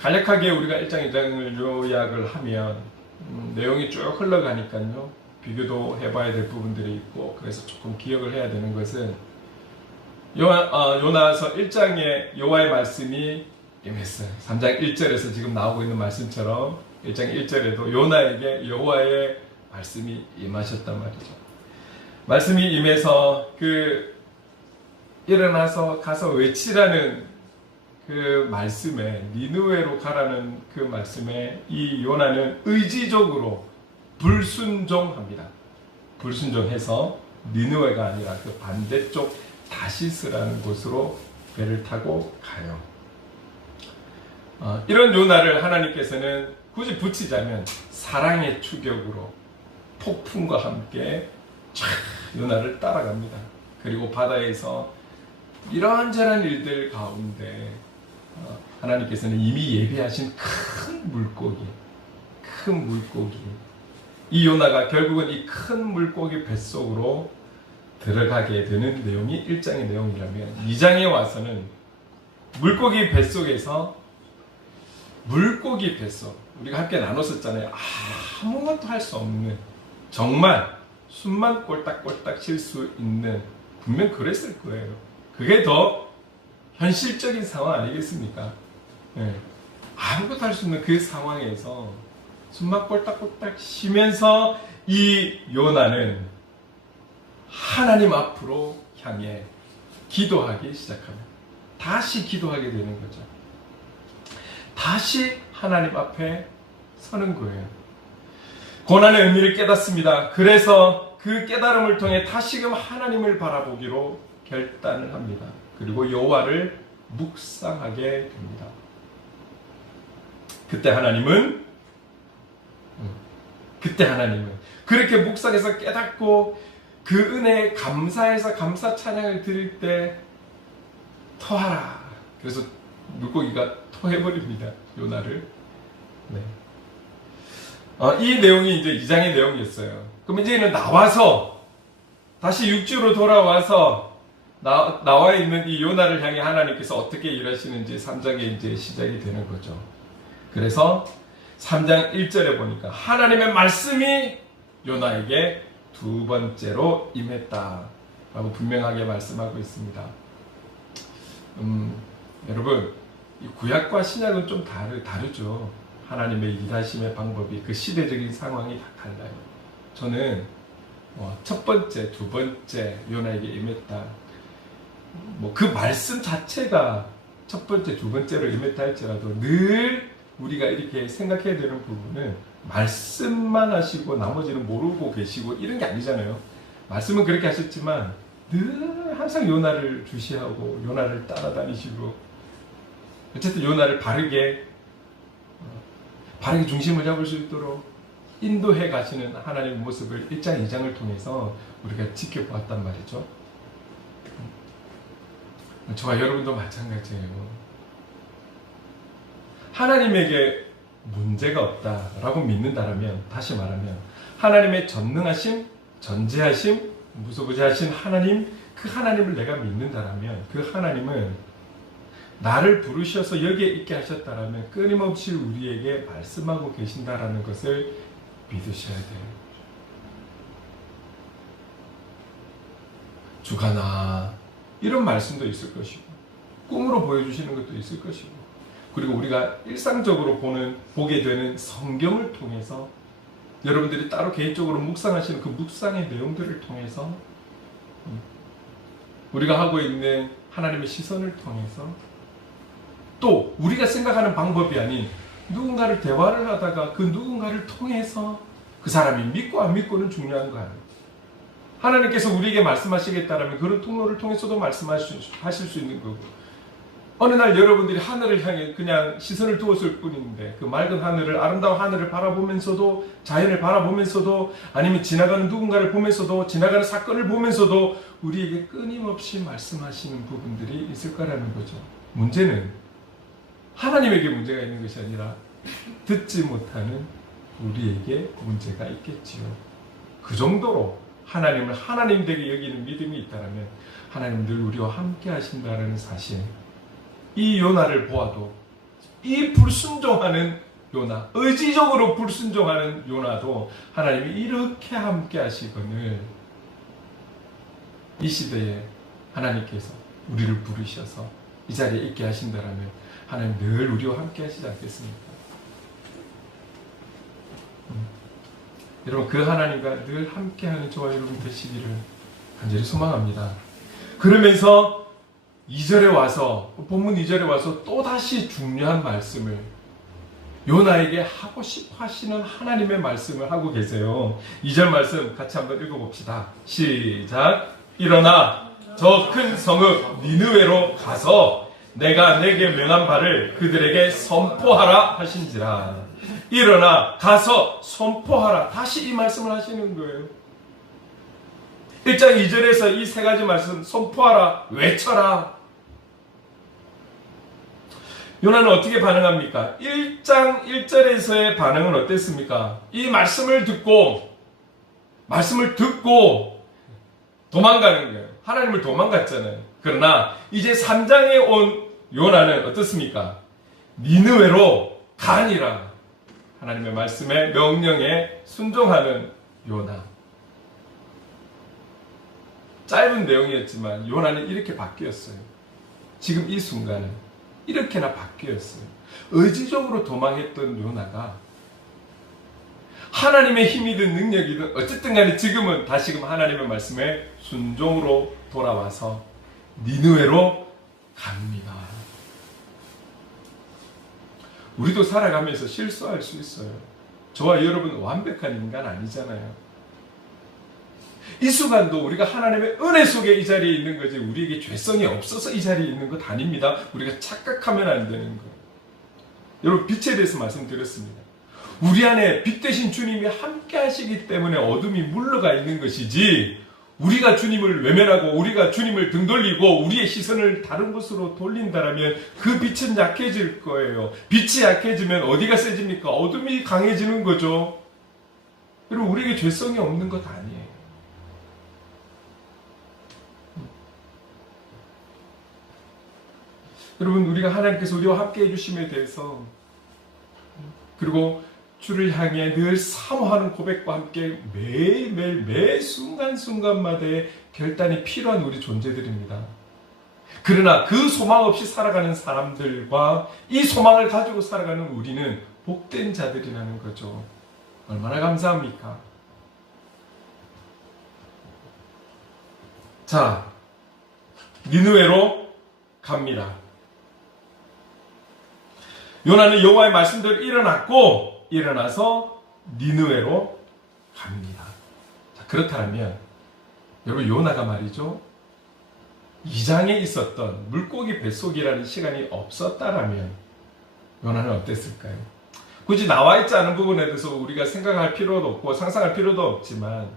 간략하게 우리가 1장 2장을 요약을 하면 내용이 쭉 흘러가니까요. 비교도 해봐야 될 부분들이 있고 그래서 조금 기억을 해야 되는 것은 요나서 1장에 여호와의 말씀이 임했어요. 3장 1절에서 지금 나오고 있는 말씀처럼 1장 1절에도 요나에게 여호와의 말씀이 임하셨단 말이죠. 말씀이 임해서 일어나서 가서 외치라는 그 말씀에, 니느웨로 가라는 그 말씀에 이 요나는 의지적으로 불순종합니다. 불순종해서 니느웨가 아니라 그 반대쪽 다시스라는 곳으로 배를 타고 가요. 이런 요나를 하나님께서는 굳이 붙이자면 사랑의 추격으로 폭풍과 함께 촥 요나를 따라갑니다. 그리고 바다에서 이런저런 일들 가운데 하나님께서는 이미 예비하신 큰 물고기, 이 요나가 결국은 이 큰 물고기 뱃속으로 들어가게 되는 내용이 1장의 내용이라면 2장에 와서는 물고기 뱃속에서 물고기 뱃속, 우리가 함께 나눴었잖아요. 아무것도 할 수 없는, 정말 숨만 꼴딱꼴딱 쉴 수 있는, 분명 그랬을 거예요. 그게 더 현실적인 상황 아니겠습니까? 네. 아무것도 할 수 없는 그 상황에서 숨만 꼴딱꼴딱 쉬면서 이 요나는 하나님 앞으로 향해 기도하기 시작합니다. 다시 기도하게 되는 거죠. 다시 하나님 앞에 서는 거예요. 고난의 의미를 깨닫습니다. 그래서 그 깨달음을 통해 다시금 하나님을 바라보기로 결단을 합니다. 그리고 여호와를 묵상하게 됩니다. 그때 하나님은 그렇게 묵상해서 깨닫고 그 은혜에 감사해서 감사 찬양을 드릴 때 토하라. 그래서 물고기가 토해버립니다. 요나를. 네. 이 내용이 이제 2장의 내용이었어요. 그럼 이제는 나와서 다시 육지로 돌아와서 나와 있는 이 요나를 향해 하나님께서 어떻게 일하시는지 3장에 이제 시작이 되는 거죠. 그래서 3장 1절에 보니까 하나님의 말씀이 요나에게 두 번째로 임했다 라고 분명하게 말씀하고 있습니다. 여러분, 이 구약과 신약은 좀 다르죠. 하나님의 일하심의 방법이, 그 시대적인 상황이 다 달라요. 저는 첫 번째, 두 번째 요나에게 임했다, 그 말씀 자체가 첫 번째, 두 번째로 임했다 할지라도 늘 우리가 이렇게 생각해야 되는 부분은 말씀만 하시고 나머지는 모르고 계시고 이런 게 아니잖아요. 말씀은 그렇게 하셨지만 늘 항상 요나를 주시하고 요나를 따라다니시고, 어쨌든 요나를 바르게 중심을 잡을 수 있도록 인도해 가시는 하나님의 모습을 1장, 2장을 통해서 우리가 지켜보았단 말이죠. 저와 여러분도 마찬가지예요. 하나님에게 문제가 없다라고 믿는다라면, 다시 말하면 하나님의 전능하심, 전지하심, 무소부지하신 하나님, 그 하나님을 내가 믿는다라면 그 하나님은 나를 부르셔서 여기에 있게 하셨다라면 끊임없이 우리에게 말씀하고 계신다라는 것을 믿으셔야 돼요. 주가나 이런 말씀도 있을 것이고 꿈으로 보여주시는 것도 있을 것이고, 그리고 우리가 일상적으로 보게 되는 성경을 통해서 여러분들이 따로 개인적으로 묵상하시는 그 묵상의 내용들을 통해서 우리가 하고 있는 하나님의 시선을 통해서 또 우리가 생각하는 방법이 아닌 누군가를 대화를 하다가 그 누군가를 통해서 그 사람이 믿고 안 믿고는 중요한 거 아니에요. 하나님께서 우리에게 말씀하시겠다라면 그런 통로를 통해서도 말씀하실 수 있는 거고, 어느 날 여러분들이 하늘을 향해 그냥 시선을 두었을 뿐인데 그 맑은 하늘을, 아름다운 하늘을 바라보면서도, 자연을 바라보면서도, 아니면 지나가는 누군가를 보면서도, 지나가는 사건을 보면서도 우리에게 끊임없이 말씀하시는 부분들이 있을 거라는 거죠. 문제는 하나님에게 문제가 있는 것이 아니라 듣지 못하는 우리에게 문제가 있겠지요. 그 정도로 하나님을 하나님 되게 여기는 믿음이 있다면 하나님 늘 우리와 함께 하신다는 사실, 이 요나를 보아도 이 불순종하는 요나, 의지적으로 불순종하는 요나도 하나님이 이렇게 함께 하시거늘 이 시대에 하나님께서 우리를 부르셔서 이 자리에 있게 하신다라면 하나님 늘 우리와 함께 하시지 않겠습니까? 여러분, 그 하나님과 늘 함께하는 저와 여러분 되시기를 간절히 소망합니다. 그러면서 2절에 와서, 본문 2절에 와서 또다시 중요한 말씀을 요나에게 하고 싶어 하시는 하나님의 말씀을 하고 계세요. 2절 말씀 같이 한번 읽어봅시다. 시작. 일어나 저 큰 성읍 니느웨로 가서 내가 내게 명한 바를 그들에게 선포하라 하신지라. 일어나 가서 선포하라. 다시 이 말씀을 하시는 거예요. 1장 2절에서 이 세 가지 말씀, 선포하라, 외쳐라. 요나는 어떻게 반응합니까? 1장 1절에서의 반응은 어땠습니까? 이 말씀을 듣고 도망가는 거예요. 하나님을 도망갔잖아요. 그러나 이제 3장에 온 요나는 어떻습니까? 니느웨로 가니라. 하나님의 말씀에 명령에 순종하는 요나. 짧은 내용이었지만 요나는 이렇게 바뀌었어요. 지금 이 순간은 이렇게나 바뀌었어요. 의지적으로 도망했던 요나가 하나님의 힘이든 능력이든 어쨌든 간에 지금은 다시금 하나님의 말씀에 순종으로 돌아와서 니느웨로 갑니다. 우리도 살아가면서 실수할 수 있어요. 저와 여러분 완벽한 인간 아니잖아요. 이 순간도 우리가 하나님의 은혜 속에 이 자리에 있는 거지 우리에게 죄성이 없어서 이 자리에 있는 것 아닙니다. 우리가 착각하면 안 되는 거예요. 여러분, 빛에 대해서 말씀드렸습니다. 우리 안에 빛 대신 주님이 함께 하시기 때문에 어둠이 물러가 있는 것이지, 우리가 주님을 외면하고 우리가 주님을 등 돌리고 우리의 시선을 다른 곳으로 돌린다면 그 빛은 약해질 거예요. 빛이 약해지면 어디가 세집니까? 어둠이 강해지는 거죠. 여러분, 우리에게 죄성이 없는 것 아니에요. 여러분, 우리가 하나님께서 우리와 함께 해주심에 대해서, 그리고 주를 향해 늘 사모하는 고백과 함께 매일매일 매 순간순간마다의 결단이 필요한 우리 존재들입니다. 그러나 그 소망 없이 살아가는 사람들과 이 소망을 가지고 살아가는 우리는 복된 자들이라는 거죠. 얼마나 감사합니까? 자, 니느웨로 갑니다. 요나는 여호와의 말씀대로 일어나서 니느웨로 갑니다. 자, 그렇다면 여러분, 요나가 말이죠, 2장에 있었던 물고기 뱃속이라는 시간이 없었다라면 요나는 어땠을까요? 굳이 나와 있지 않은 부분에 대해서 우리가 생각할 필요도 없고 상상할 필요도 없지만,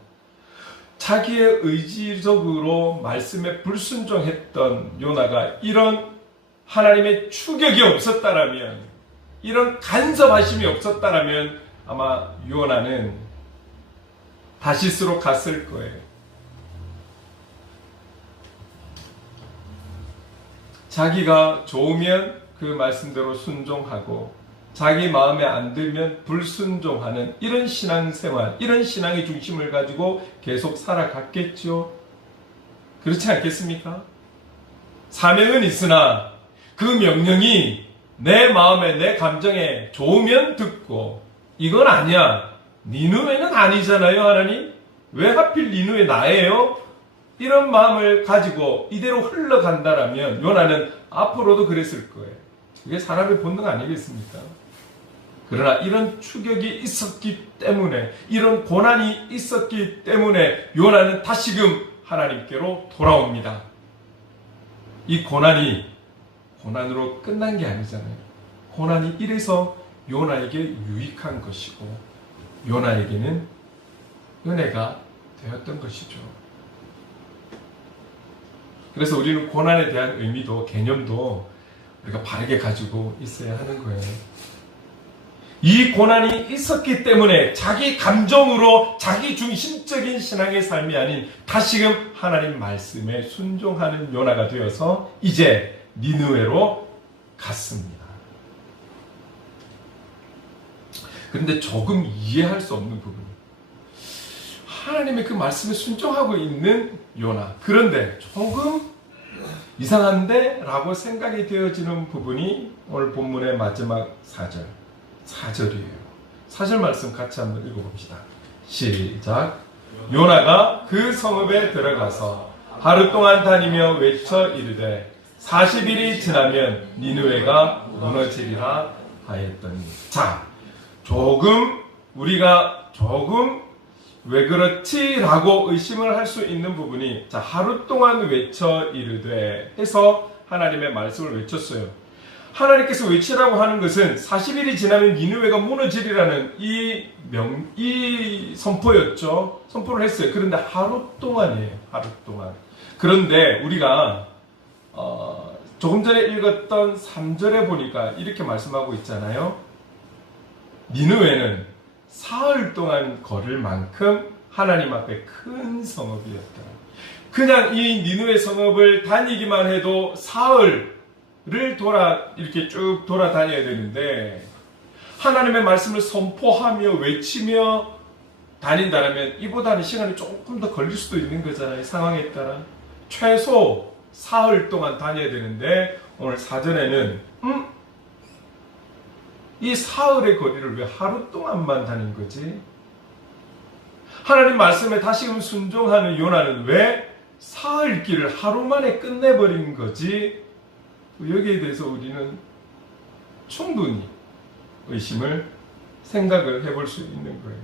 자기의 의지적으로 말씀에 불순종했던 요나가 이런 하나님의 추격이 없었다라면, 이런 간섭하심이 없었다라면 아마 요나는 다시스로 갔을 거예요. 자기가 좋으면 그 말씀대로 순종하고 자기 마음에 안 들면 불순종하는 이런 신앙생활, 이런 신앙의 중심을 가지고 계속 살아갔겠죠. 그렇지 않겠습니까? 사명은 있으나 그 명령이 내 마음에, 내 감정에 좋으면 듣고, 이건 아니야. 니느웨는 아니잖아요, 하나님. 왜 하필 니느웨 나예요? 이런 마음을 가지고 이대로 흘러간다라면 요나는 앞으로도 그랬을 거예요. 이게 사람의 본능 아니겠습니까? 그러나 이런 추격이 있었기 때문에, 이런 고난이 있었기 때문에 요나는 다시금 하나님께로 돌아옵니다. 이 고난이 고난으로 끝난 게 아니잖아요. 고난이 이래서 요나에게 유익한 것이고 요나에게는 은혜가 되었던 것이죠. 그래서 우리는 고난에 대한 의미도, 개념도 우리가 바르게 가지고 있어야 하는 거예요. 이 고난이 있었기 때문에 자기 감정으로 자기 중심적인 신앙의 삶이 아닌 다시금 하나님 말씀에 순종하는 요나가 되어서 이제 니느웨로 갔습니다. 그런데 조금 이해할 수 없는 부분. 하나님의 그 말씀에 순종하고 있는 요나. 그런데 조금 이상한데? 라고 생각이 되어지는 부분이 오늘 본문의 마지막 4절이에요. 4절 말씀 같이 한번 읽어봅시다. 시작. 요나가 그 성읍에 들어가서 하루 동안 다니며 외쳐 이르되 40일이 지나면 니느웨가 무너지리라 하였더니. 자, 우리가 왜 그렇지? 라고 의심을 할 수 있는 부분이, 자, 하루 동안 외쳐 이르되 해서 하나님의 말씀을 외쳤어요. 하나님께서 외치라고 하는 것은 40일이 지나면 니느웨가 무너지리라는 이 선포였죠. 선포를 했어요. 그런데 하루 동안이에요. 하루 동안. 그런데 우리가 조금 전에 읽었던 3절에 보니까 이렇게 말씀하고 있잖아요. 니느웨는 사흘 동안 걸을 만큼 하나님 앞에 큰 성읍이었다. 그냥 이 니느웨 성읍을 다니기만 해도 사흘을 이렇게 쭉 돌아다녀야 되는데, 하나님의 말씀을 선포하며 외치며 다닌다면 이보다는 시간이 조금 더 걸릴 수도 있는 거잖아요. 상황에 따라. 최소 사흘 동안 다녀야 되는데, 오늘 사전에는 이 사흘의 거리를 왜 하루 동안만 다닌 거지? 하나님 말씀에 다시금 순종하는 요나는 왜 사흘 길을 하루 만에 끝내버린 거지? 여기에 대해서 우리는 충분히 생각을 해볼 수 있는 거예요.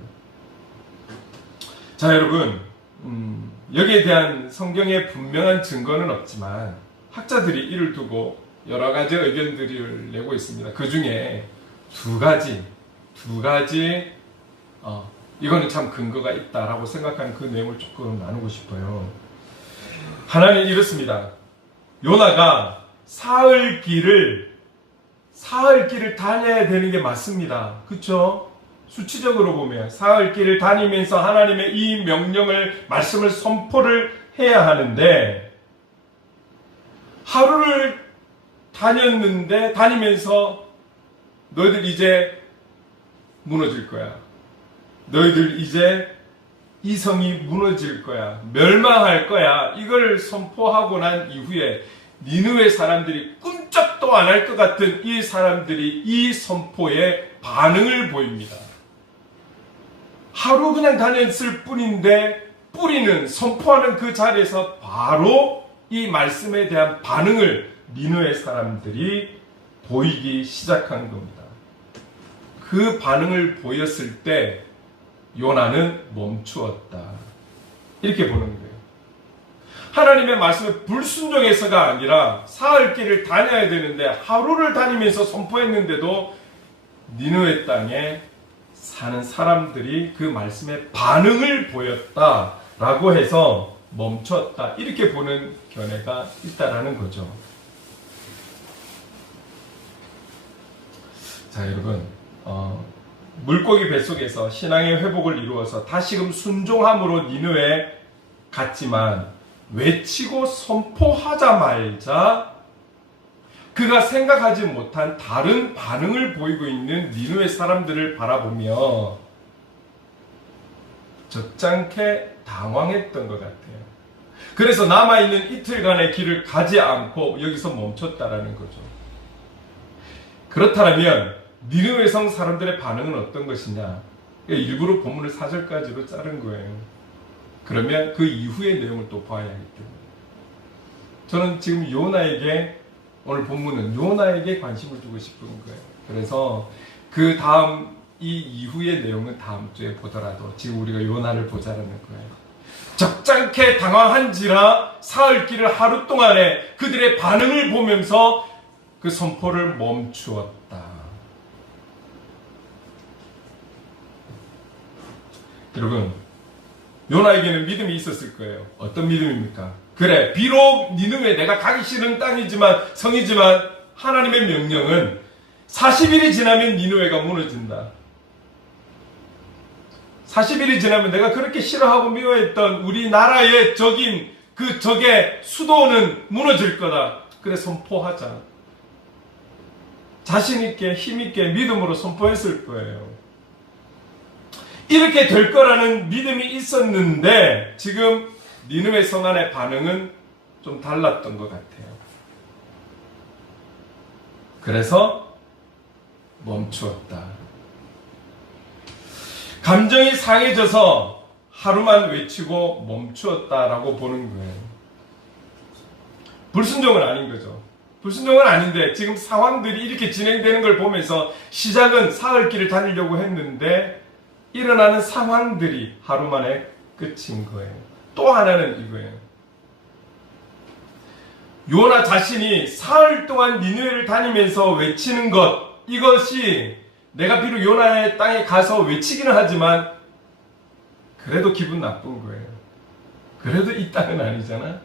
자, 여러분, 여기에 대한 성경의 분명한 증거는 없지만 학자들이 이를 두고 여러 가지 의견들을 내고 있습니다. 그 중에 두 가지 이거는 참 근거가 있다라고 생각하는 그 내용을 조금 나누고 싶어요. 하나는 이렇습니다. 요나가 사흘 길을 다녀야 되는 게 맞습니다. 그렇죠? 수치적으로 보면 사흘 길을 다니면서 하나님의 이 말씀을 선포를 해야 하는데, 하루를 다니면서 너희들 이제 무너질 거야. 너희들 이제 이 성이 무너질 거야. 멸망할 거야. 이걸 선포하고 난 이후에 니느웨 사람들이 꿈쩍도 안 할 것 같은 이 사람들이 이 선포에 반응을 보입니다. 하루 그냥 다녔을 뿐인데 뿌리는 선포하는 그 자리에서 바로 이 말씀에 대한 반응을 니느웨 사람들이 보이기 시작한 겁니다. 그 반응을 보였을 때 요나는 멈추었다. 이렇게 보는 거예요. 하나님의 말씀에 불순종해서가 아니라 사흘 길을 다녀야 되는데 하루를 다니면서 선포했는데도 니느웨 땅에 사는 사람들이 그 말씀에 반응을 보였다라고 해서 멈췄다. 이렇게 보는 견해가 있다라는 거죠. 자, 여러분, 물고기 뱃속에서 신앙의 회복을 이루어서 다시금 순종함으로 니느웨 갔지만 외치고 선포하자마자 그가 생각하지 못한 다른 반응을 보이고 있는 니느웨 사람들을 바라보며 적잖게 당황했던 것 같아요. 그래서 남아있는 이틀간의 길을 가지 않고 여기서 멈췄다라는 거죠. 그렇다면 니느웨 성 사람들의 반응은 어떤 것이냐? 일부러 본문을 4절까지로 자른 거예요. 그러면 그 이후의 내용을 또 봐야 하기 때문에 저는 지금 오늘 본문은 요나에게 관심을 두고 싶은 거예요. 그래서 그 다음 이 이후의 내용은 다음 주에 보더라도 지금 우리가 요나를 보자라는 거예요. 적잖게 당황한지라 사흘 길을 하루 동안에 그들의 반응을 보면서 그 선포를 멈추었다. 여러분, 요나에게는 믿음이 있었을 거예요. 어떤 믿음입니까? 그래, 비록 니느웨 내가 가기 싫은 성이지만 하나님의 명령은 40일이 지나면 니느웨가 무너진다. 40일이 지나면 내가 그렇게 싫어하고 미워했던 우리나라의 적인 그 적의 수도는 무너질 거다. 그래, 선포하자. 자신있게 힘있게 믿음으로 선포했을 거예요. 이렇게 될 거라는 믿음이 있었는데 지금 니느웨 성 안의 반응은 좀 달랐던 것 같아요. 그래서 멈추었다. 감정이 상해져서 하루만 외치고 멈추었다라고 보는 거예요. 불순종은 아닌 거죠. 불순종은 아닌데 지금 상황들이 이렇게 진행되는 걸 보면서 시작은 사흘길을 다니려고 했는데 일어나는 상황들이 하루 만에 끝인 거예요. 또 하나는 이거예요. 요나 자신이 사흘 동안 니느웨를 다니면서 외치는 것, 이것이 내가 비록 요나의 땅에 가서 외치기는 하지만 그래도 기분 나쁜 거예요. 그래도 이 땅은 아니잖아.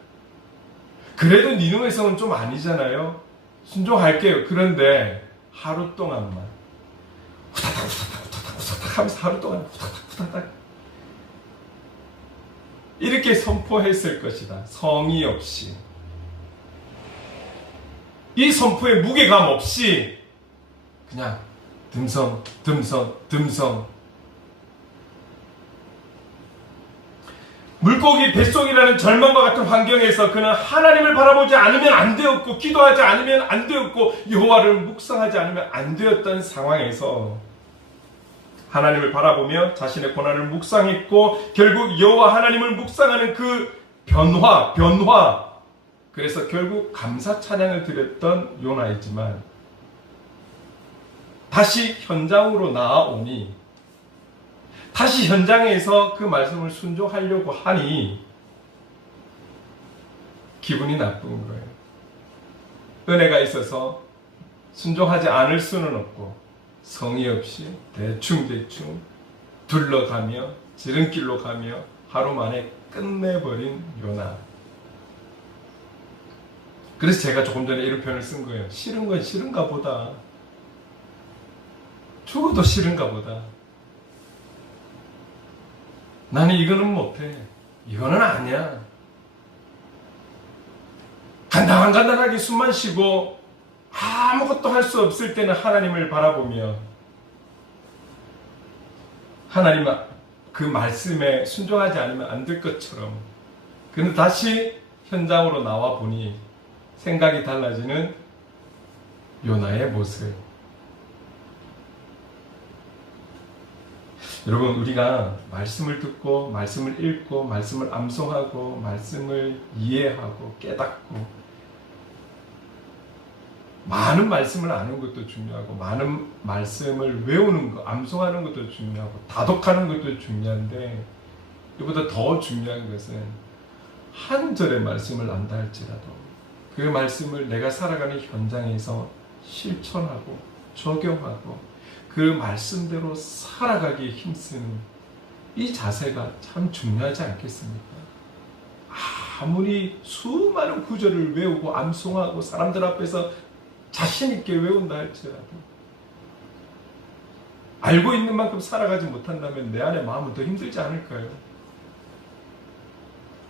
그래도 니느웨 성은 좀 아니잖아요. 순종할게요. 그런데 하루 동안만 후다닥 후다닥 후다닥 후다닥 하면서 하루 동안 후다닥 후다닥 이렇게 선포했을 것이다. 성의 없이. 이 선포의 무게감 없이 그냥 듬성 듬성 듬성. 물고기 뱃속이라는 절망과 같은 환경에서 그는 하나님을 바라보지 않으면 안 되었고 기도하지 않으면 안 되었고 여호와를 묵상하지 않으면 안 되었던 상황에서 하나님을 바라보며 자신의 고난을 묵상했고 결국 여호와 하나님을 묵상하는 그 변화 그래서 결국 감사 찬양을 드렸던 요나이지만 다시 현장으로 나아오니 다시 현장에서 그 말씀을 순종하려고 하니 기분이 나쁜 거예요. 은혜가 있어서 순종하지 않을 수는 없고 성의 없이 대충 둘러가며 지름길로 가며 하루 만에 끝내버린 요나. 그래서 제가 조금 전에 이런 표현을 쓴 거예요. 싫은 건 싫은가 보다. 죽어도 싫은가 보다. 나는 이거는 못해. 이거는 아니야. 간단하게 숨만 쉬고 아무것도 할 수 없을 때는 하나님을 바라보며 하나님 그 말씀에 순종하지 않으면 안 될 것처럼 그는 다시 현장으로 나와 보니 생각이 달라지는 요나의 모습. 여러분, 우리가 말씀을 듣고 말씀을 읽고 말씀을 암송하고 말씀을 이해하고 깨닫고 많은 말씀을 아는 것도 중요하고 많은 말씀을 외우는 것, 암송하는 것도 중요하고 다독하는 것도 중요한데 이보다 더 중요한 것은 한 절의 말씀을 안다 할지라도 그 말씀을 내가 살아가는 현장에서 실천하고 적용하고 그 말씀대로 살아가기에 힘쓰는 이 자세가 참 중요하지 않겠습니까? 아무리 수많은 구절을 외우고 암송하고 사람들 앞에서 자신 있게 외운다 할지라도 알고 있는 만큼 살아가지 못한다면 내 안의 마음은 더 힘들지 않을까요?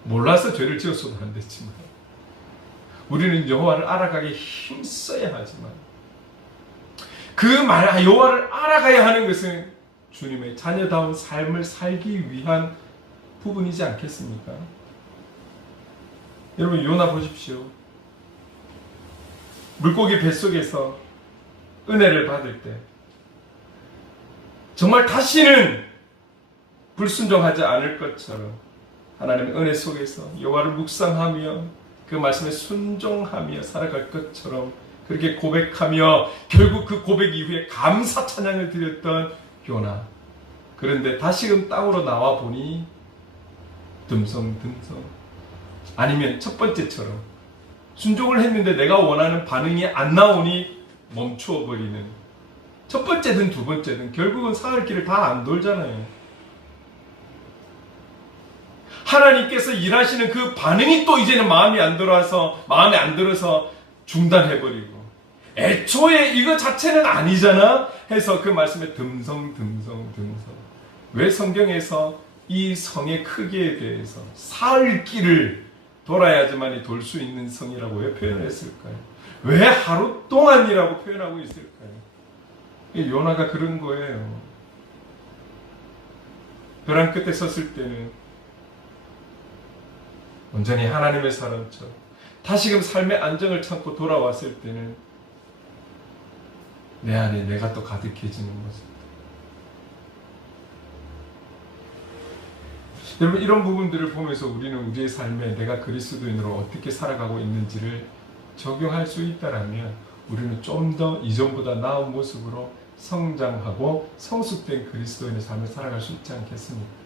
몰라서 죄를 지었어도 안 됐지만 우리는 여호와를 알아가기에 힘써야 하지만 여호와를 알아가야 하는 것은 주님의 자녀다운 삶을 살기 위한 부분이지 않겠습니까? 여러분, 요나 보십시오. 물고기 뱃속에서 은혜를 받을 때 정말 다시는 불순종하지 않을 것처럼 하나님의 은혜 속에서 여호와를 묵상하며 그 말씀에 순종하며 살아갈 것처럼 그렇게 고백하며 결국 그 고백 이후에 감사 찬양을 드렸던 요나. 그런데 다시금 땅으로 나와 보니 듬성듬성. 아니면 첫 번째처럼 순종을 했는데 내가 원하는 반응이 안 나오니 멈추어 버리는. 첫 번째든 두 번째든 결국은 사흘길을 다 안 돌잖아요. 하나님께서 일하시는 그 반응이 또 이제는 마음에 안 들어서 중단해버리고 애초에 이거 자체는 아니잖아 해서 그 말씀에 듬성. 왜 성경에서 이 성의 크기에 대해서 사흘길을 돌아야지만이 돌 수 있는 성이라고 왜 표현을 했을까요? 왜 하루 동안이라고 표현하고 있을까요? 요나가 그런 거예요. 벼랑 끝에 섰을 때는 온전히 하나님의 사람처럼 다시금 삶의 안정을 찾고 돌아왔을 때는 내 안에 내가 또 가득해지는 모습. 여러분, 이런 부분들을 보면서 우리는 우리의 삶에 내가 그리스도인으로 어떻게 살아가고 있는지를 적용할 수 있다라면 우리는 좀 더 이전보다 나은 모습으로 성장하고 성숙된 그리스도인의 삶을 살아갈 수 있지 않겠습니까?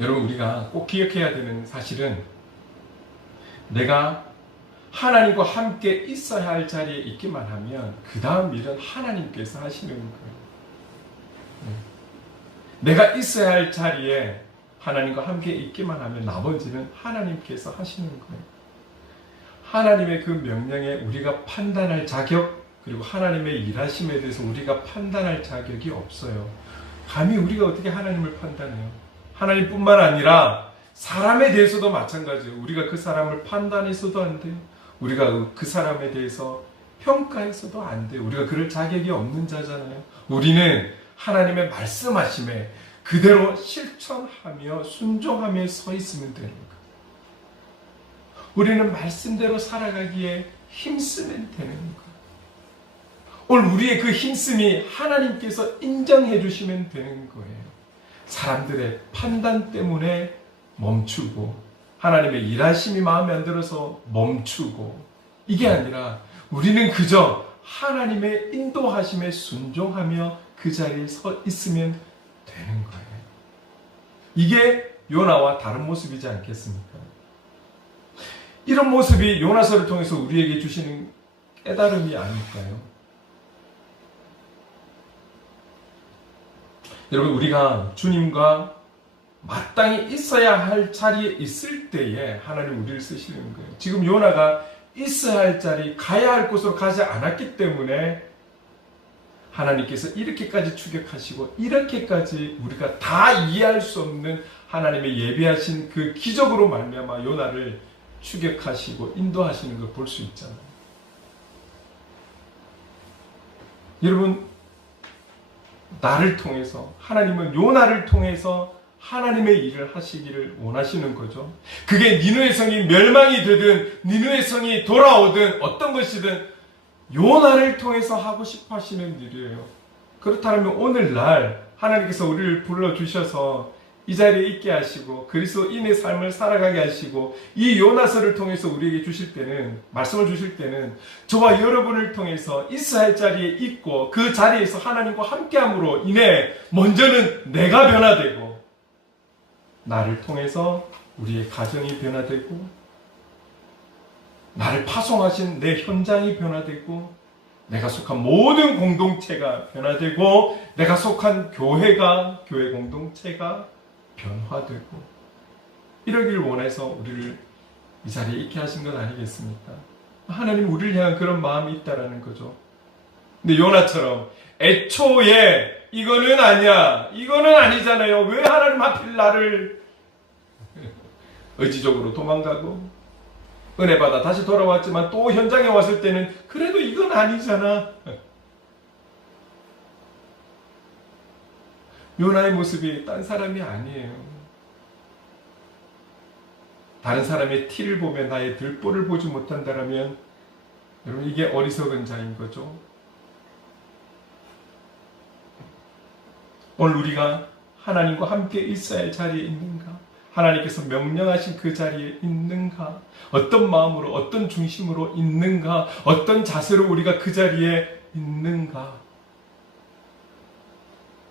여러분, 우리가 꼭 기억해야 되는 사실은 내가 하나님과 함께 있어야 할 자리에 있기만 하면 그 다음 일은 하나님께서 하시는 거예요. 내가 있어야 할 자리에 하나님과 함께 있기만 하면 나머지는 하나님께서 하시는 거예요. 하나님의 그 명령에 우리가 판단할 자격, 그리고 하나님의 일하심에 대해서 우리가 판단할 자격이 없어요. 감히 우리가 어떻게 하나님을 판단해요? 하나님뿐만 아니라 사람에 대해서도 마찬가지예요. 우리가 그 사람을 판단해서도 안 돼요. 우리가 그 사람에 대해서 평가해서도 안 돼요. 우리가 그럴 자격이 없는 자잖아요. 우리는 하나님의 말씀하심에 그대로 실천하며 순종하며 서 있으면 되는 거예요. 우리는 말씀대로 살아가기에 힘쓰면 되는 거예요. 오늘 우리의 그 힘씀이 하나님께서 인정해 주시면 되는 거예요. 사람들의 판단 때문에 멈추고 하나님의 일하심이 마음에 안 들어서 멈추고 이게 아니라 우리는 그저 하나님의 인도하심에 순종하며 그 자리에 서 있으면 되는 거예요. 이게 요나와 다른 모습이지 않겠습니까? 이런 모습이 요나서를 통해서 우리에게 주시는 깨달음이 아닐까요? 여러분, 우리가 주님과 마땅히 있어야 할 자리에 있을 때에 하나님 우리를 쓰시는 거예요. 지금 요나가 있어야 할 자리, 가야 할 곳으로 가지 않았기 때문에 하나님께서 이렇게까지 추격하시고 이렇게까지 우리가 다 이해할 수 없는 하나님의 예비하신 그 기적으로 말미암아 요나를 추격하시고 인도하시는 걸 볼 수 있잖아요. 여러분, 나를 통해서 하나님은 요나를 통해서 하나님의 일을 하시기를 원하시는 거죠. 그게 니느웨 성이 멸망이 되든 니느웨 성이 돌아오든 어떤 것이든 요나를 통해서 하고 싶어 하시는 일이에요. 그렇다면 오늘날 하나님께서 우리를 불러주셔서 이 자리에 있게 하시고 그리스도인의 삶을 살아가게 하시고 이 요나서를 통해서 우리에게 주실 때는, 말씀을 주실 때는 저와 여러분을 통해서 있어야 할 자리에 있고 그 자리에서 하나님과 함께함으로 인해 먼저는 내가 변화되고 나를 통해서 우리의 가정이 변화되고 나를 파송하신 내 현장이 변화되고 내가 속한 모든 공동체가 변화되고 내가 속한 교회가, 교회 공동체가 변화되고 이러기를 원해서 우리를 이 자리에 있게 하신 건 아니겠습니까? 하나님 우리를 향한 그런 마음이 있다라는 거죠. 근데 요나처럼 애초에 이거는 아니야, 이거는 아니잖아요, 왜 하나님 하필 나를 의지적으로 도망가고 은혜 받아 다시 돌아왔지만 또 현장에 왔을 때는 그래도 이건 아니잖아. 요나의 모습이 딴 사람이 아니에요. 다른 사람의 티를 보며 나의 들보를 보지 못한다라면 여러분, 이게 어리석은 자인 거죠. 오늘 우리가 하나님과 함께 있어야 할 자리에 있는가? 하나님께서 명령하신 그 자리에 있는가? 어떤 마음으로, 어떤 중심으로 있는가? 어떤 자세로 우리가 그 자리에 있는가?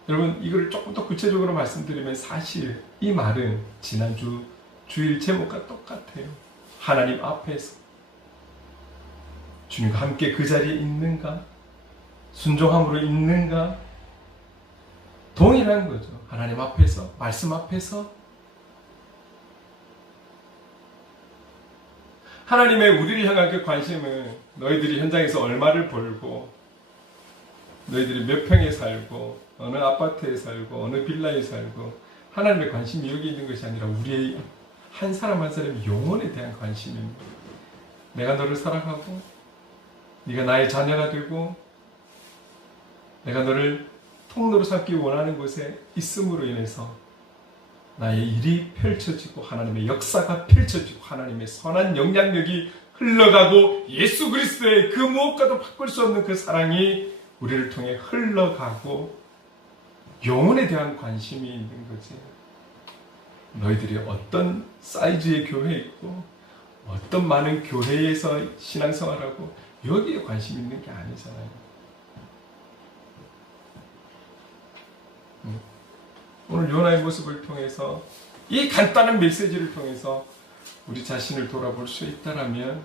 여러분, 이걸 조금 더 구체적으로 말씀드리면 사실 이 말은 지난주 주일 제목과 똑같아요. 하나님 앞에서 주님과 함께 그 자리에 있는가? 순종함으로 있는가? 동일한 거죠. 하나님 앞에서, 말씀 앞에서 하나님의 우리를 향한 그 관심은 너희들이 현장에서 얼마를 벌고 너희들이 몇 평에 살고 어느 아파트에 살고 어느 빌라에 살고 하나님의 관심이 여기 있는 것이 아니라 우리의 한 사람 한 사람의 영혼에 대한 관심입니다. 내가 너를 사랑하고 네가 나의 자녀가 되고 내가 너를 통로로 삼기 원하는 곳에 있음으로 인해서 나의 일이 펼쳐지고 하나님의 역사가 펼쳐지고 하나님의 선한 영향력이 흘러가고 예수 그리스도의 그 무엇과도 바꿀 수 없는 그 사랑이 우리를 통해 흘러가고 영혼에 대한 관심이 있는 거지. 너희들이 어떤 사이즈의 교회에 있고 어떤 많은 교회에서 신앙생활하고 여기에 관심 있는 게 아니잖아요. 오늘 요나의 모습을 통해서 이 간단한 메시지를 통해서 우리 자신을 돌아볼 수 있다라면,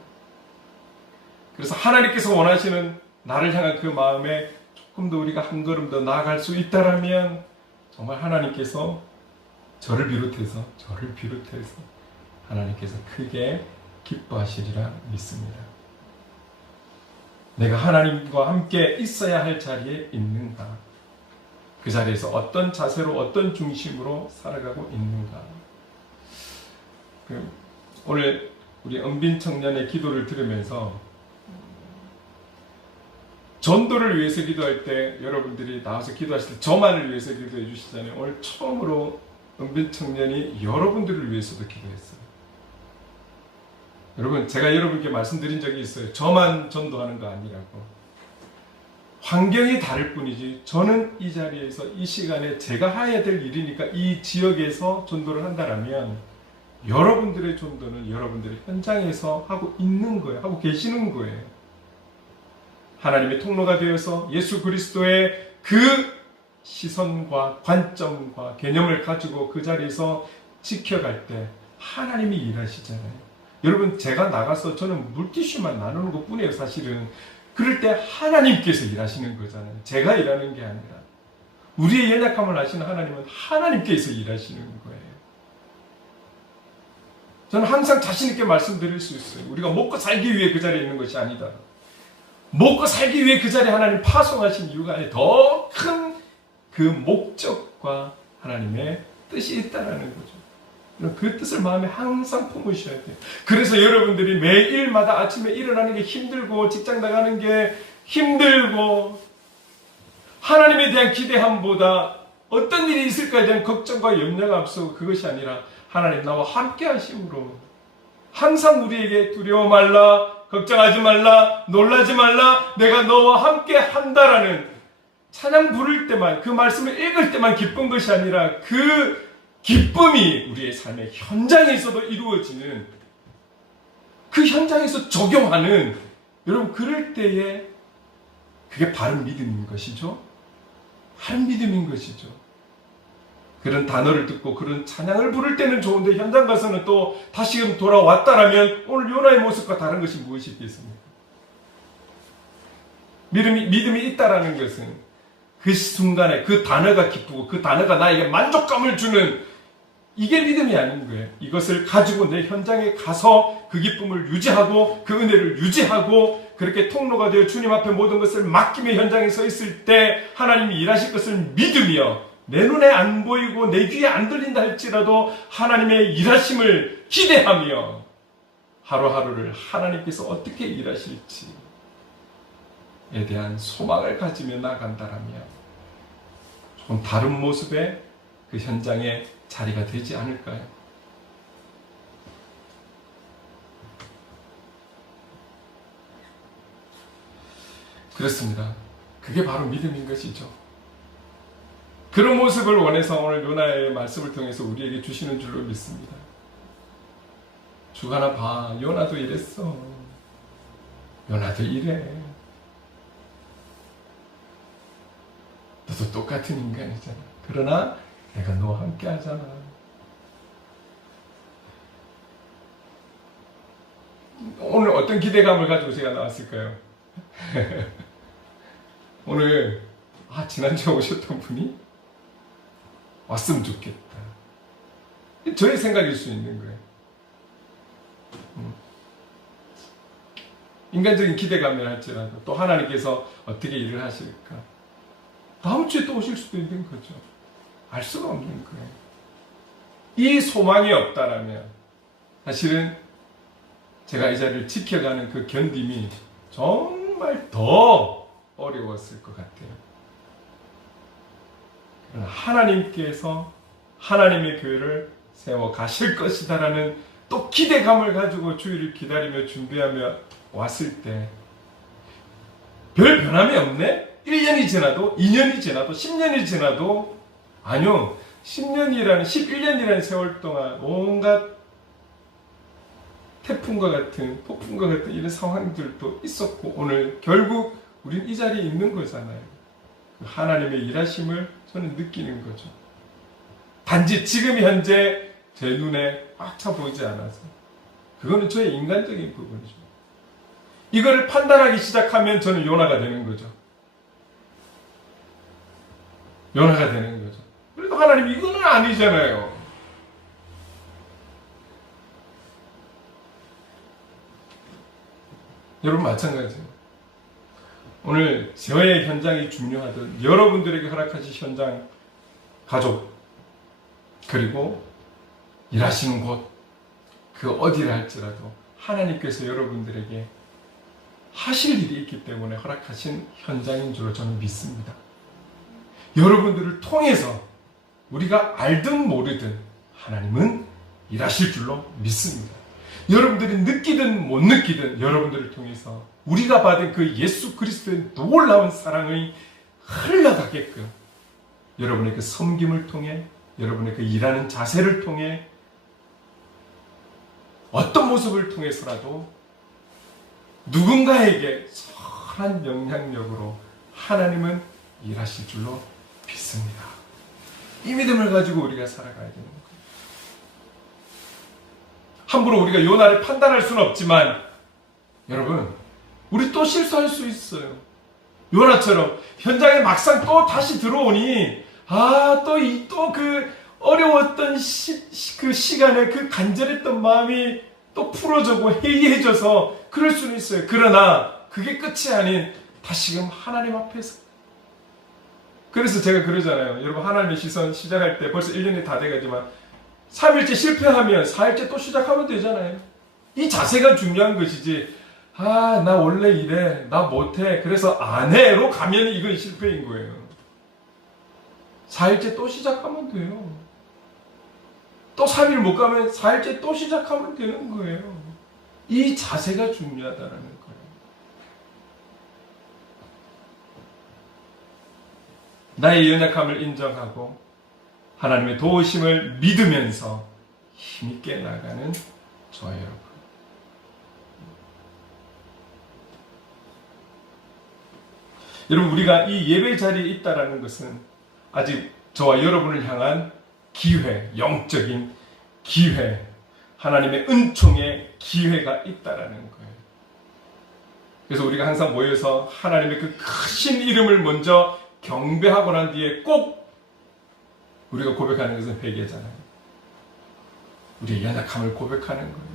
그래서 하나님께서 원하시는 나를 향한 그 마음에 조금 더 우리가 한 걸음 더 나아갈 수 있다라면 정말 하나님께서 저를 비롯해서 하나님께서 크게 기뻐하시리라 믿습니다. 내가 하나님과 함께 있어야 할 자리에 있는가? 그 자리에서 어떤 자세로 어떤 중심으로 살아가고 있는가? 오늘 우리 은빈 청년의 기도를 들으면서 전도를 위해서 기도할 때 여러분들이 나와서 기도하실 때 저만을 위해서 기도해 주시잖아요. 오늘 처음으로 은빈 청년이 여러분들을 위해서도 기도했어요. 여러분, 제가 여러분께 말씀드린 적이 있어요. 저만 전도하는 거 아니라고. 환경이 다를 뿐이지 저는 이 자리에서 이 시간에 제가 해야 될 일이니까 이 지역에서 전도를 한다면 여러분들의 전도는 여러분들의 현장에서 하고 있는 거예요. 하고 계시는 거예요. 하나님의 통로가 되어서 예수 그리스도의 그 시선과 관점과 개념을 가지고 그 자리에서 지켜갈 때 하나님이 일하시잖아요. 여러분, 제가 나가서 저는 물티슈만 나누는 것 뿐이에요. 사실은 그럴 때 하나님께서 일하시는 거잖아요. 제가 일하는 게 아니라 우리의 연약함을 아시는 하나님은 하나님께서 일하시는 거예요. 저는 항상 자신 있게 말씀드릴 수 있어요. 우리가 먹고 살기 위해 그 자리에 있는 것이 아니다. 먹고 살기 위해 그 자리에 하나님 파송하신 이유가 아니라 더 큰 그 목적과 하나님의 뜻이 있다는 거죠. 그 뜻을 마음에 항상 품으셔야 돼요. 그래서 여러분들이 매일마다 아침에 일어나는 게 힘들고 직장 나가는 게 힘들고 하나님에 대한 기대함보다 어떤 일이 있을까에 대한 걱정과 염려가 앞서고 그것이 아니라 하나님 나와 함께 하심으로 항상 우리에게 두려워 말라, 걱정하지 말라, 놀라지 말라, 내가 너와 함께 한다라는 찬양 부를 때만, 그 말씀을 읽을 때만 기쁜 것이 아니라 그 기쁨이 우리의 삶의 현장에서도 이루어지는, 그 현장에서 적용하는, 여러분 그럴 때에 그게 바른 믿음인 것이죠. 바른 믿음인 것이죠. 그런 단어를 듣고 그런 찬양을 부를 때는 좋은데 현장 가서는 또 다시금 돌아왔다라면 오늘 요나의 모습과 다른 것이 무엇이 있겠습니까? 믿음이 있다라는 것은 그 순간에 그 단어가 기쁘고 그 단어가 나에게 만족감을 주는, 이게 믿음이 아닌 거예요. 이것을 가지고 내 현장에 가서 그 기쁨을 유지하고 그 은혜를 유지하고 그렇게 통로가 되어 주님 앞에 모든 것을 맡기며 현장에 서 있을 때 하나님이 일하실 것을 믿으며 내 눈에 안 보이고 내 귀에 안 들린다 할지라도 하나님의 일하심을 기대하며 하루하루를 하나님께서 어떻게 일하실지에 대한 소망을 가지며 나간다라면 조금 다른 모습의 그 현장의 자리가 되지 않을까요? 그렇습니다. 그게 바로 믿음인 것이죠. 그런 모습을 원해서 오늘 요나의 말씀을 통해서 우리에게 주시는 줄로 믿습니다. 주가나 봐, 요나도 이랬어. 요나도 이래. 너도 똑같은 인간이잖아. 그러나 내가 너와 함께 하잖아. 오늘 어떤 기대감을 가지고 제가 나왔을까요? 오늘 지난주에 오셨던 분이 왔으면 좋겠다. 저의 생각일 수 있는 거예요. 인간적인 기대감을 할지라도 또 하나님께서 어떻게 일을 하실까? 다음 주에 또 오실 수도 있는 거죠. 알 수가 없는 거예요. 이 소망이 없다라면 사실은 제가 이 자리를 지켜가는 그 견딤이 정말 더 어려웠을 것 같아요. 그러나 하나님께서 하나님의 교회를 세워 가실 것이다라는 또 기대감을 가지고 주일을 기다리며 준비하며 왔을 때 별 변함이 없네? 1년이 지나도 2년이 지나도 10년이 지나도 아니요. 11년이라는 세월 동안 온갖 태풍과 같은 폭풍과 같은 이런 상황들도 있었고 오늘 결국 우린 이 자리에 있는 거잖아요. 하나님의 일하심을 저는 느끼는 거죠. 단지 지금 현재 제 눈에 꽉 차 보이지 않아서 그거는 저의 인간적인 부분이죠. 이거를 판단하기 시작하면 저는 요나가 되는 거죠. 요나가 되는 거죠. 그래도 하나님 이거는 아니잖아요. 여러분 마찬가지예요. 오늘 저의 현장이 중요하듯 여러분들에게 허락하신 현장, 가족, 그리고 일하시는 곳, 그 어디라 할지라도 하나님께서 여러분들에게 하실 일이 있기 때문에 허락하신 현장인 줄로 저는 믿습니다. 여러분들을 통해서 우리가 알든 모르든 하나님은 일하실 줄로 믿습니다. 여러분들이 느끼든 못 느끼든 여러분들을 통해서 우리가 받은 그 예수 그리스도의 놀라운 사랑이 흘러가게끔 여러분의 그 섬김을 통해 여러분의 그 일하는 자세를 통해 어떤 모습을 통해서라도 누군가에게 선한 영향력으로 하나님은 일하실 줄로 믿습니다. 이 믿음을 가지고 우리가 살아가야 되는 거예요. 함부로 우리가 요나를 판단할 수는 없지만 여러분 우리 또 실수할 수 있어요. 요나처럼 현장에 막상 또 다시 들어오니 또 그 어려웠던 그 시간에 그 간절했던 마음이 또 풀어지고 해이해져서 그럴 수는 있어요. 그러나 그게 끝이 아닌 다시금 하나님 앞에서 그래서 제가 그러잖아요. 여러분 하나님의 시선 시작할 때 벌써 1년이 다 돼가지만 3일째 실패하면 4일째 또 시작하면 되잖아요. 이 자세가 중요한 것이지 나 원래 이래 나 못해 그래서 안 해로 가면 이건 실패인 거예요. 4일째 또 시작하면 돼요. 또 3일 못 가면 4일째 또 시작하면 되는 거예요. 이 자세가 중요하다는 거예요. 나의 연약함을 인정하고 하나님의 도우심을 믿으면서 힘있게 나가는 저와 여러분. 여러분 우리가 이 예배 자리에 있다는 것은 아직 저와 여러분을 향한 기회, 영적인 기회, 하나님의 은총의 기회가 있다라는 거예요. 그래서 우리가 항상 모여서 하나님의 그 크신 이름을 먼저 경배하고 난 뒤에 꼭 우리가 고백하는 것은 회개잖아요. 우리의 연약함을 고백하는 거예요.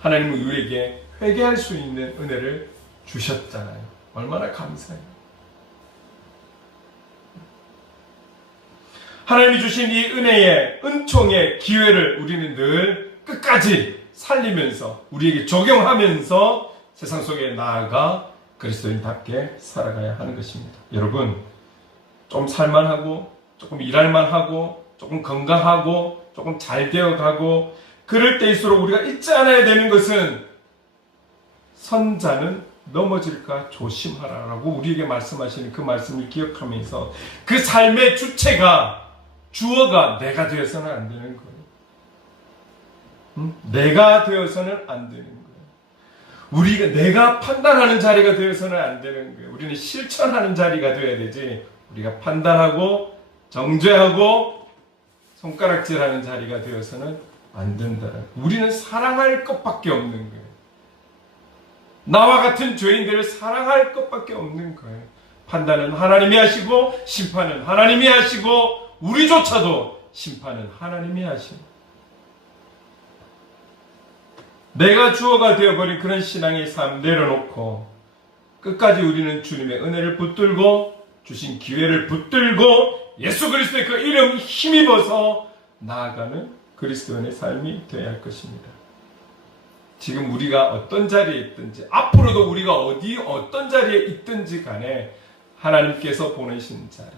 하나님은 우리에게 회개할 수 있는 은혜를 주셨잖아요. 얼마나 감사해요. 하나님이 주신 이 은혜의 은총의 기회를 우리는 늘 끝까지 살리면서 우리에게 적용하면서 세상 속에 나아가 그리스도인답게 살아가야 하는 것입니다. 여러분 좀 살만하고 조금 일할만하고 조금 건강하고 조금 잘 되어가고 그럴 때일수록 우리가 잊지 않아야 되는 것은 선자는 넘어질까 조심하라라고 우리에게 말씀하시는 그 말씀을 기억하면서 그 삶의 주어가 내가 되어서는 안 되는 거예요. 내가 되어서는 안 되는 거예요. 내가 판단하는 자리가 되어서는 안 되는 거예요. 우리는 실천하는 자리가 되어야 되지. 우리가 판단하고 정죄하고 손가락질하는 자리가 되어서는 안 된다. 우리는 사랑할 것밖에 없는 거예요. 나와 같은 죄인들을 사랑할 것밖에 없는 거예요. 판단은 하나님이 하시고 심판은 하나님이 하시고 우리조차도 심판은 하나님이 하시고 내가 주어가 되어버린 그런 신앙의 삶 내려놓고 끝까지 우리는 주님의 은혜를 붙들고 주신 기회를 붙들고 예수 그리스도의 그 이름 힘입어서 나아가는 그리스도인의 삶이 되어야 할 것입니다. 지금 우리가 어떤 자리에 있든지 앞으로도 우리가 어떤 자리에 있든지 간에 하나님께서 보내신 자리,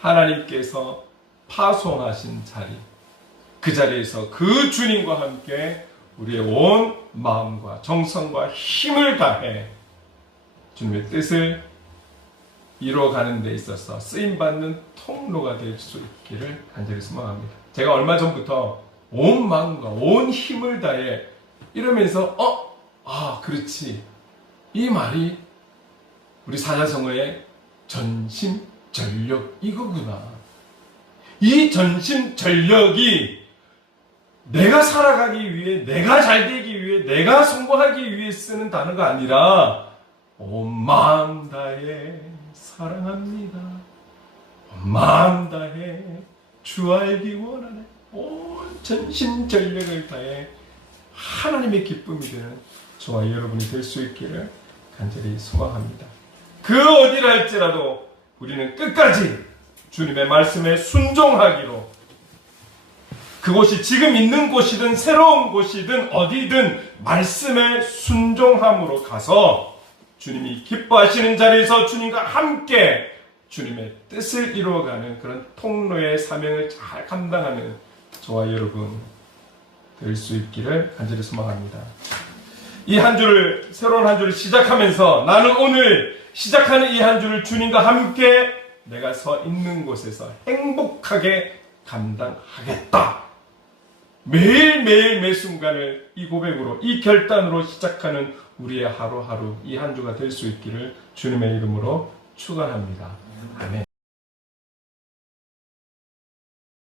하나님께서 파송하신 자리, 그 자리에서 그 주님과 함께 우리의 온 마음과 정성과 힘을 다해 주님의 뜻을 이루어가는 데 있어서 쓰임받는 통로가 될 수 있기를 간절히 소망합니다. 제가 얼마 전부터 온 마음과 온 힘을 다해 이러면서 그렇지, 이 말이 우리 사자성어의 전심전력 이거구나. 이 전심전력이 내가 살아가기 위해, 내가 잘되기 위해, 내가 성공하기 위해 쓰는 단어가 아니라 온 마음 다해 사랑합니다, 온 마음 다해 주 알기 원하네, 온 전심전력을 다해 하나님의 기쁨이 되는 저와 여러분이 될 수 있기를 간절히 소망합니다. 그 어디라 할지라도 우리는 끝까지 주님의 말씀에 순종하기로, 그곳이 지금 있는 곳이든 새로운 곳이든 어디든 말씀에 순종함으로 가서 주님이 기뻐하시는 자리에서 주님과 함께 주님의 뜻을 이루어가는 그런 통로의 사명을 잘 감당하는 저와 여러분 될 수 있기를 간절히 소망합니다. 이 한 주를, 새로운 한 주를 시작하면서 나는 오늘 시작하는 이 한 주를 주님과 함께 내가 서 있는 곳에서 행복하게 감당하겠다. 매일매일 매 순간을 이 고백으로, 이 결단으로 시작하는 우리의 하루하루 이 한 주가 될 수 있기를 주님의 이름으로 축원합니다. 아멘.